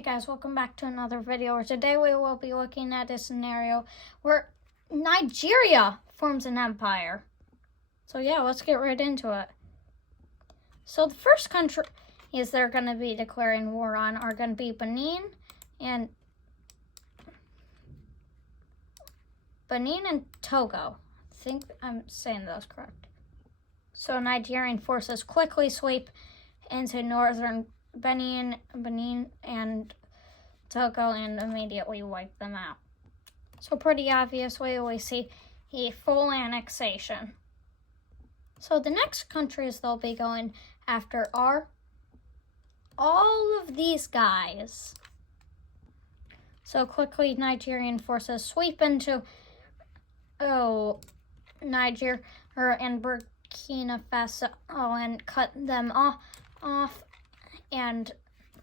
Hey guys, welcome back to another video. Today we will be looking at a scenario where Nigeria forms an empire. So yeah, let's get right into it. So the first countries they're going to be declaring war on are going to be Benin and Togo. I think I'm saying those correct. So Nigerian forces quickly sweep into northern Benin and Togo and immediately wipe them out. So pretty obviously we see a full annexation. So the next countries they'll be going after are all of these guys. So quickly Nigerian forces sweep into Niger and Burkina Faso and cut them off and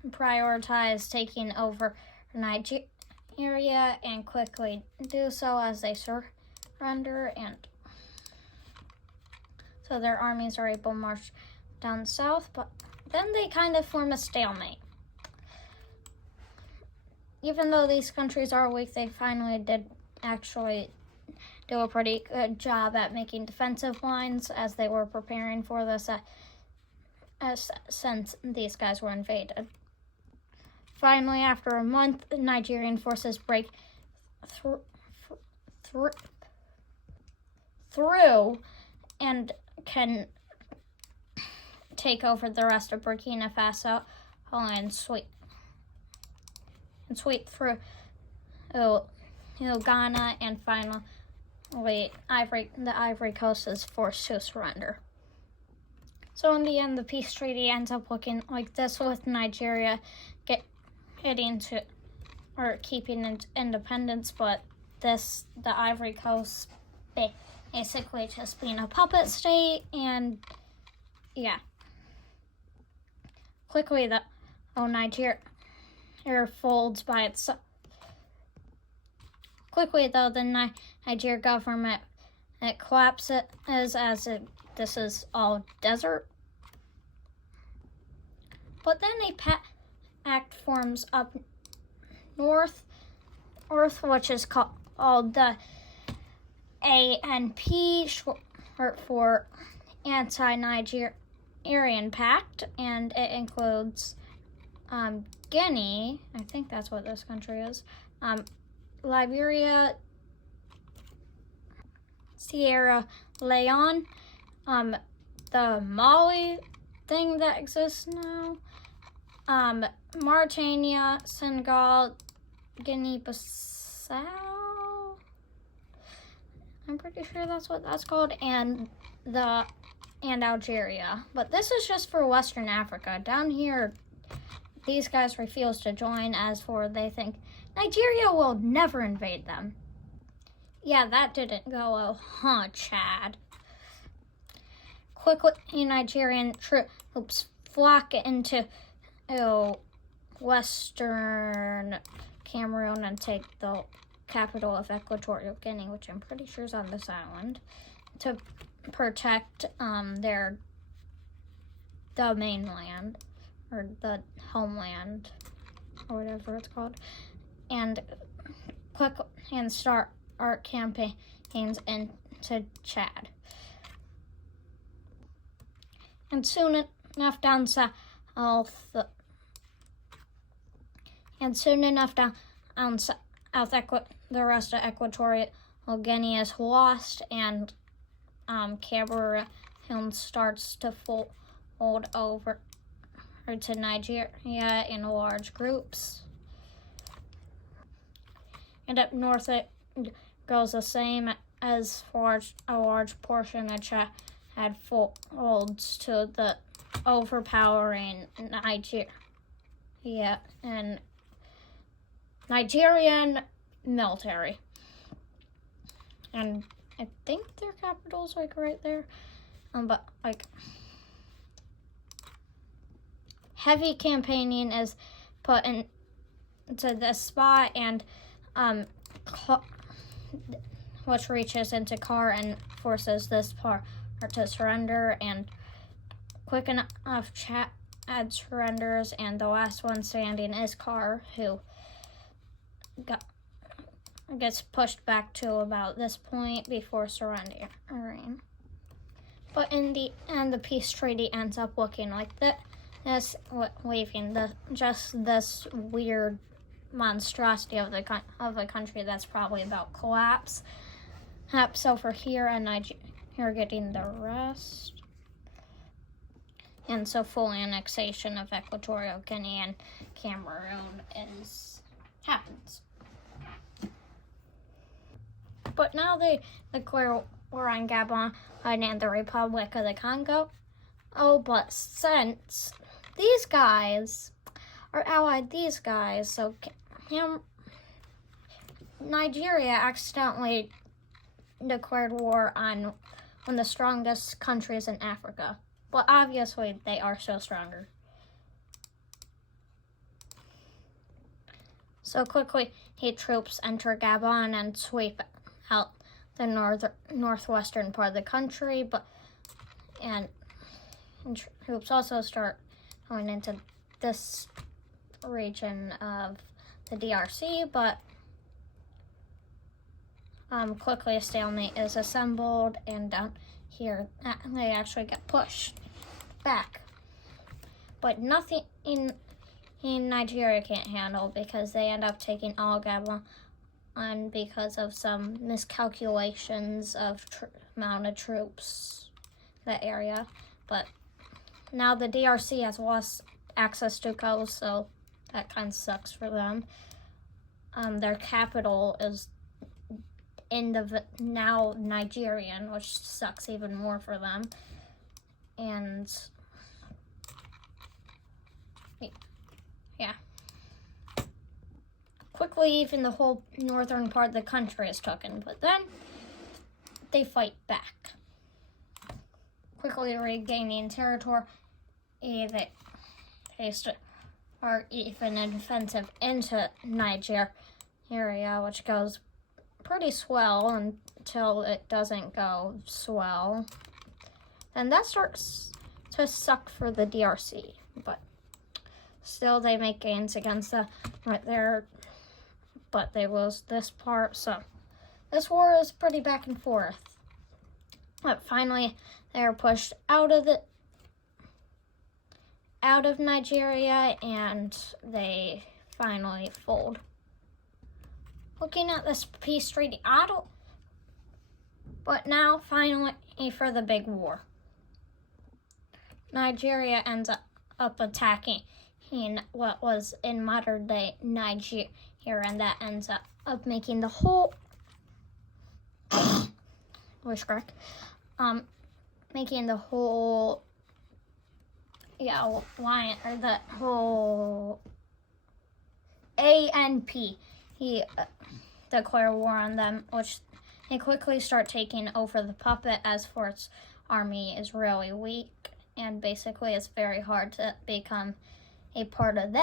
prioritize taking over Nigeria and quickly do so as they surrender, and so their armies are able to march down south, but then they kind of form a stalemate. Even though these countries are weak, they finally did actually do a pretty good job at making defensive lines as they were preparing for this since these guys were invaded. Finally, after a month, Nigerian forces break through and can take over the rest of Burkina Faso and sweep through Ghana, and finally the Ivory Coast is forced to surrender. So in the end, the peace treaty ends up looking like this, with Nigeria keeping independence, but the Ivory Coast basically just being a puppet state, and yeah. Quickly, Nigeria folds by itself. Quickly, though, the Nigeria government collapses as this is all desert. But then a pact forms up north, which is called the ANP, short for Anti-Nigerian Pact, and it includes Guinea, I think that's what this country is, Liberia, Sierra Leone, the Mali thing that exists now, Mauritania, Senegal, Guinea-Bissau, I'm pretty sure that's what that's called, and Algeria. But this is just for Western Africa. Down here, these guys refuse to join, they think Nigeria will never invade them. Yeah, that didn't go well, huh, Chad? Quickly, Nigerian troops flock into Western Cameroon and take the capital of Equatorial Guinea, which I'm pretty sure is on this island, to protect the mainland, or the homeland, or whatever it's called, and start art campaigns into Chad. And soon enough down south, the rest of Equatorial Guinea is lost, and Cameroon starts to fold over to Nigeria in large groups. And up north it goes the same, as for a large portion of Chad folds to the overpowering Nigeria and Nigerian military. And I think their capital's right there. But heavy campaigning is put into this spot, and which reaches into Car and forces this part to surrender, and quick enough surrenders, and the last one standing is Carr, who gets pushed back to about this point before surrendering. But in the end, the peace treaty ends up looking like this, leaving just this weird monstrosity of a country that's probably about collapse. Over here, and Nigeria getting the rest. And so full annexation of Equatorial Guinea and Cameroon happens. But now they declare war on Gabon and the Republic of the Congo. Oh, but since these guys are allied these guys, so Nigeria accidentally declared war on one of the strongest countries in Africa. But obviously, they are still stronger. So quickly, troops enter Gabon and sweep out the northwestern part of the country, and troops also start going into this region of the DRC, but quickly a stalemate is assembled, and down here they actually get pushed back. But nothing in Nigeria can't handle, because they end up taking all Gabon because of some miscalculations of amount of troops in that area. But now the DRC has lost access to coast, so that kind of sucks for them. Their capital is now Nigerian, which sucks even more for them. And yeah. Quickly, even the whole northern part of the country is taken, but then they fight back. Quickly regaining territory, they start even an offensive into Nigeria, which goes pretty swell until it doesn't go swell. And that starts to suck for the DRC, but still they make gains against them right there, but they lose this part, so this war is pretty back and forth. But finally, they are pushed out of Nigeria, and they finally fold. Looking at this peace treaty, but now finally for the big war. Nigeria ends up attacking what was in modern day Nigeria, and that ends up making the whole making the whole line, or the whole ANP. He declare war on them, which they quickly start taking over the puppet, as Fort's army is really weak, and basically it's very hard to become a part of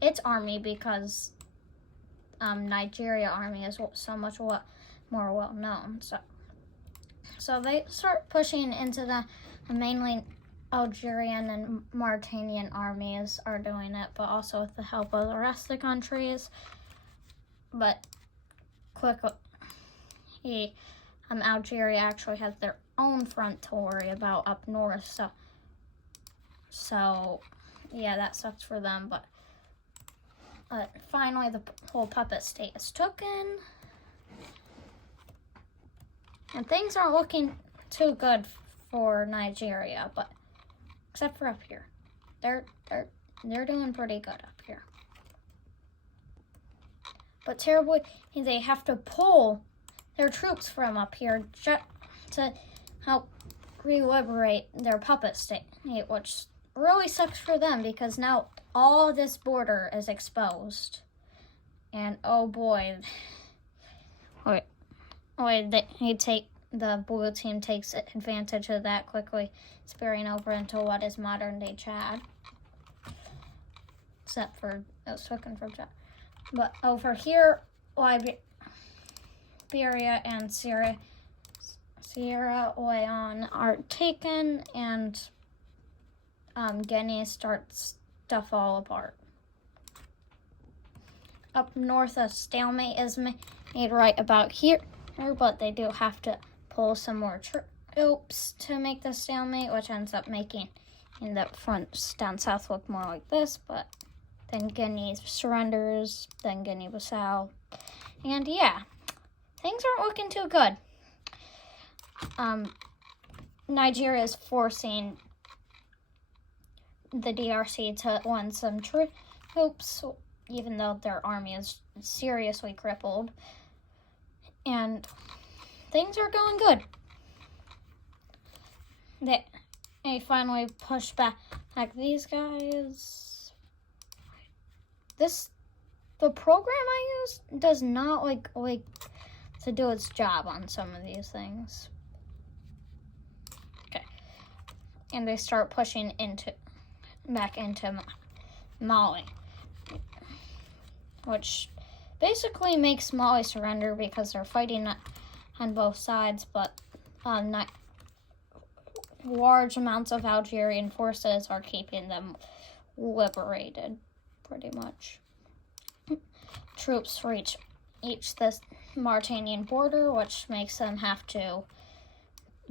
its army, because Nigeria army is so much more well known. So they start pushing into the mainly Algerian and Mauritanian armies are doing it, but also with the help of the rest of the countries. But quickly, Algeria actually has their own front to worry about up north, so yeah, that sucks for them. But finally, the whole puppet state is taken, and things aren't looking too good for Nigeria, but except for up here, they're doing pretty good up here. But terribly, they have to pull their troops from up here just to help re-liberate their puppet state, which really sucks for them, because now all this border is exposed. And oh boy, the blue team takes advantage of that, quickly spearing over into what is modern day Chad. Except for it was taken from Chad. But over here, Liberia and Sierra Leone are taken, and Guinea starts to fall apart. Up north, a stalemate is made right about here, but they do have to pull some more troops to make the stalemate, which ends up making the front down south look more like this. But then Guinea surrenders, then Guinea-Bissau, and yeah, things aren't looking too good. Nigeria is forcing the DRC to lend some troops, even though their army is seriously crippled. And things are going good. They finally push back these guys. The program I use does not like to do its job on some of these things. Okay. And they start pushing back into Mali, which basically makes Mali surrender because they're fighting on both sides, but not large amounts of Algerian forces are keeping them liberated, pretty much. Troops reach the Mauritanian border, which makes them have to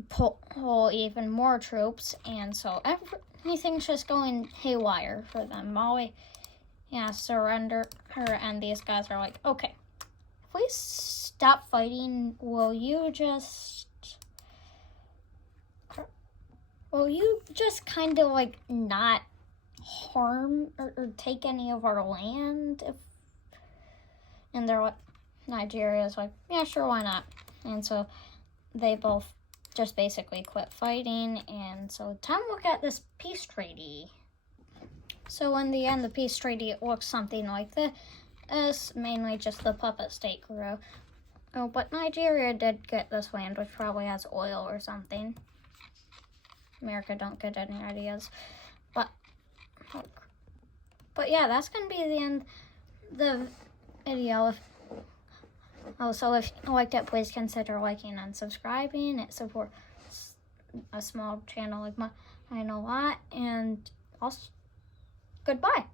pull even more troops, and so everything's just going haywire for them. Mali, surrender her, and these guys are like, okay, if we stop fighting, will you just kind of like not harm or take any of our land? And they're like, Nigeria's like, yeah, sure, why not? And so they both just basically quit fighting, and so time to look at this peace treaty. So in the end, the peace treaty looks something like this, mainly just the puppet state grew. Oh, but Nigeria did get this land, which probably has oil or something. America don't get any ideas. But yeah, that's going to be the end of the video. So if you liked it, please consider liking and subscribing. It supports a small channel like mine a lot. And also, goodbye.